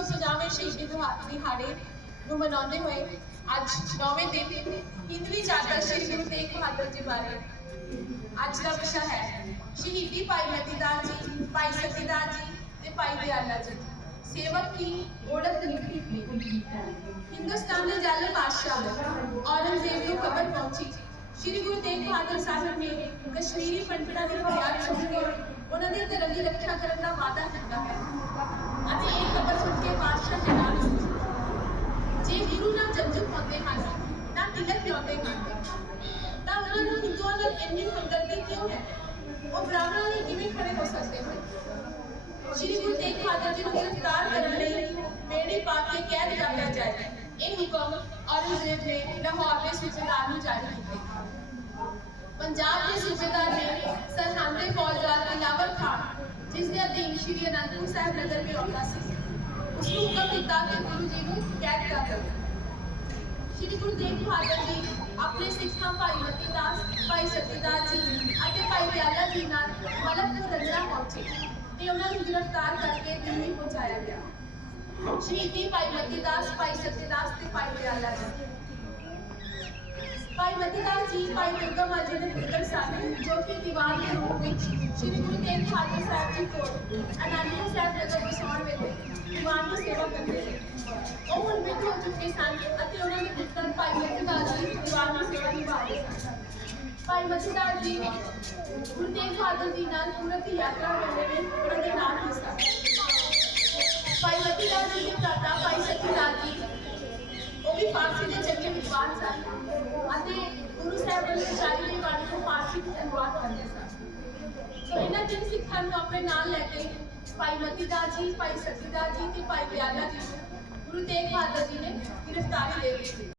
350ਵੇਂ ਸ਼ਹੀਦੀ ਦਿਹਾ- ਦਿਹਾੜੇ ਨੂੰ ਮਨਾਉਂਦੇ ਹੋਏ ਅੱਜ 9ਵੇਂ ਦਿਨ ਹਿੰਦਵੀ ਚਾਦਰ ਸ਼੍ਰੀ ਗੁਰੂ ਤੇਗ ਬਹਾਦਰ ਜੀ ਬਾਰੇ ਅੱਜ ਦਾ ਵਿਸ਼ਾ ਹੈ ਸ਼ਹੀਦੀ ਭਾਈ ਮਤੀਦਾਰ ਜੀ ਭਾਈ ਸਤੀਦਾਰ ਜੀ ਤੇ ਭਾਈ ਦਿਆਲਾ ਜੀ ਸੇਵਕ ਕੀ ओढ़त लिखी थी हिंदुस्तान ਦੇ ਜਾਲੇ ਬਾਦਸ਼ਾਹ ਔਰੰਗਜ਼ੇਬ ਨੂੰ ਖਬਰ ਪਹੁੰਚੀ ਸ਼੍ਰੀ ਗੁਰੂ ਤੇਗ ਬਹਾਦਰ ਸਾਹਿਬ ਨੇ ਕਸ਼ਮੀਰੀ ਪੰਡਤਾਂ ਦੀ ਫਰਿਆਦ ਸੁਣ ਕੇ ਉਹਨਾਂ ਦੇ ਧਰਮ ਦੀ ਰੱਖਿਆ ਕਰਨ ਦਾ ਵਾਅਦਾ ਕੀਤਾ ਹੈ ਅਤੇ ਇਹ ਖਬਰ ਸੁਣ ਕੇ ਬਾਦਸ਼ਾਹ ਹੈਰਾਨ ਸੀ ਜੇ ਗੁਰੂ ਨਾ ਜੰਜੂ ਪਾਉਂਦੇ ਹਨ ਨਾ ਤਿਲਕ ਲਾਉਂਦੇ ਹਨ ਤਾਂ ਉਹਨਾਂ ਨੂੰ ਹਿੰਦੂਆਂ ਨਾਲ ਇੰਨੀ ਹਮਦਰਦੀ ਕਿਉਂ ਹੈ ਉਹ ਬ੍ਰਾਹਮਣਾਂ ਲਈ ਕਿਵੇਂ ਖੜੇ ਹੋ ਸਕਦੇ ਹਨ ਸ਼੍ਰੀ ਗੁਰੂ ਤੇਗ ਬਹਾਦਰ ਜੀ ਨੂੰ ਗ੍ਰਿਫਤਾਰ ਕਰਨ ਲਈ ਬੇੜੀ ਪਾ ਕੇ ਕੈਦ ਕਰ ਲਿਆ ਜਾਏ ਇਹ ਹੁਕਮ ਔਰੰਗਜ਼ੇਬ ਨੇ ਲਾਹੌਰ ਦੇ ਸੂਬੇਦਾਰ ਨੂੰ ਜਾਰੀ ਕੀਤਾ ਪੰਜਾਬ ਦੇ ਸੂਬੇਦਾਰ ਨੇ ਜਿਸ ਦੇ ਅਧੀਨ ਸ਼੍ਰੀ ਅਨੰਦਪੁਰ ਸਾਹਿਬ ਨਗਰ ਵੀ ਆਉਂਦਾ ਸੀ। ਉਸ ਨੂੰ ਹੁਕਮ ਦਿੱਤਾ ਕਿ ਗੁਰੂ ਜੀ ਨੂੰ ਕੈਦ ਕਰ ਲਵੇ ਸ਼੍ਰੀ ਗੁਰੂ ਤੇਗ ਬਹਾਦਰ ਜੀ ਆਪਣੇ ਸਿੱਖਾਂ ਭਾਈ ਮਤੀ ਦਾਸ ਭਾਈ ਸਤੀਦਾਸ ਜੀ ਅਤੇ ਭਾਈ ਦਿਆਲਾ ਜੀ ਨਾਲ ਮਲਕਪੁਰ ਰੰਜਨਾ ਪਹੁੰਚੇ ਤੇ ਉਹਨਾਂ ਨੂੰ ਗ੍ਰਿਫਤਾਰ ਕਰਕੇ ਦਿੱਲੀ ਪਹੁੰਚਾਇਆ ਗਿਆ। ਸ਼ਹੀਦੀ ਭਾਈ ਮਤੀ ਦਾਸ ਭਾਈ ਸਤੀਦਾਸ ਭਾਈ ਮਤੀ ਦਾਸ ਜੀ ਭਾਈ ਦੁਰਗਾ ਮਾਜੀ ਦੇ ਪੁੱਤਰ ਸਨ ਜੋ ਕਿ ਦੀਵਾਨ ਦੇ ਰੂਪ ਵਿੱਚ ਸ਼੍ਰੀ ਗੁਰੂ ਤੇਗ ਬਹਾਦਰ ਸਾਹਿਬ ਜੀ ਕੋਲ ਅਨੰਦਪੁਰ ਸਾਹਿਬ ਨਗਰ ਵਸਾਉਣ ਵੇਲੇ ਦੀਵਾਨ ਦੀ ਸੇਵਾ ਕਰਦੇ ਸੀ ਉਹ ਹੁਣ ਮ੍ਰਿਤ ਹੋ ਚੁੱਕੇ ਸਨ ਅਤੇ ਉਹਨਾਂ ਦੇ ਪੁੱਤਰ ਭਾਈ ਮਤੀ ਦਾਸ ਜੀ ਦੀਵਾਨ ਦੀ ਸੇਵਾ ਨਿਭਾ ਰਹੇ ਸਨ ਭਾਈ ਮਤੀ ਦਾਸ ਜੀ ਗੁਰੂ ਤੇਗ ਬਹਾਦਰ ਜੀ ਨਾਲ ਪੂਰਤ ਦੀ ਯਾਤਰਾ ਵੇਲੇ ਵੀ ਉਹਨਾਂ ਦੇ ਨਾਲ ਹੀ ਸਨ ਭਾਈ ਮਤੀ ਦਾਸ ਜੀ ਦੇ ਦਾਦਾ ਭਾਈ ਸਤੀਦਾਸ ਜੀ ਉਹ ਵੀ ਫਾਰਸੀ ਦੇ ਬਾਅਦ ਸਨ ਅਤੇ ਗੁਰੂ ਸਾਹਿਬ ਨੇ ਵਿਚਾਰੀ ਲਈ ਵਾਣੀ ਨੂੰ ਪਾਠੀ ਦੀ ਸ਼ੁਰੂਆਤ ਕਰਦੇ ਸਨ ਸੋ ਇਹਨਾਂ ਤਿੰਨ ਸਿੱਖਾਂ ਨੂੰ ਆਪਣੇ ਨਾਲ ਲੈ ਕੇ ਭਾਈ ਮਤੀਦਾਸ ਜੀ, ਭਾਈ ਸਤੀਦਾਸ ਜੀ ਤੇ ਭਾਈ ਪਿਆਲਾ ਜੀ ਨੂੰ ਗੁਰੂ ਤੇਗ ਬਹਾਦਰ ਜੀ ਨੇ ਗ੍ਰਿਫਤਾਰੀ ਦੇ ਲਈ ਸੀ